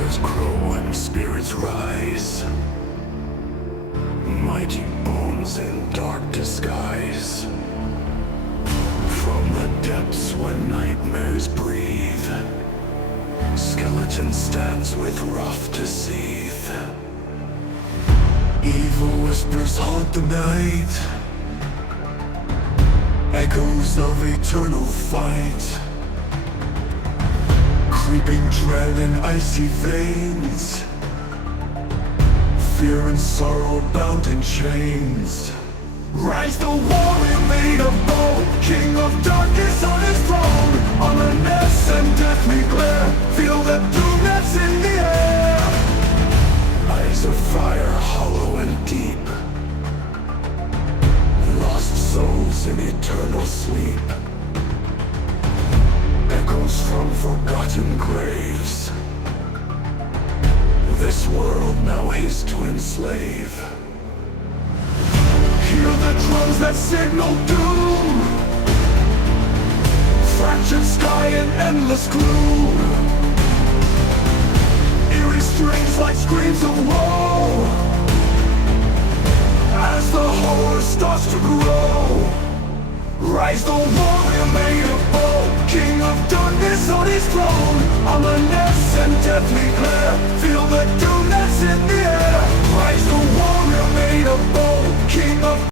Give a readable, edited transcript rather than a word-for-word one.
colors grow and spirits rise. Mighty bones in dark disguise. From the depths where nightmares breathe, skeleton stands with wrath to seethe. Evil whispers haunt the night, echoes of eternal fight. Creeping dread in icy veins, fear and sorrow bound in chains. Rise the warrior made of gold, king of darkness on his throne. Ominous and deathly glare, feel the doom that's in the air. Eyes of fire, hollow and deep, lost souls in eternal sleep. Echoes from forgotten graves, this world now his to enslave. Hear the drums that signal doom, fractured sky and endless gloom. Eerie strings like screams of woe, as the horror starts to grow. Rise the warrior made of gold, king of darkness on his throne. Ominous and deathly glare,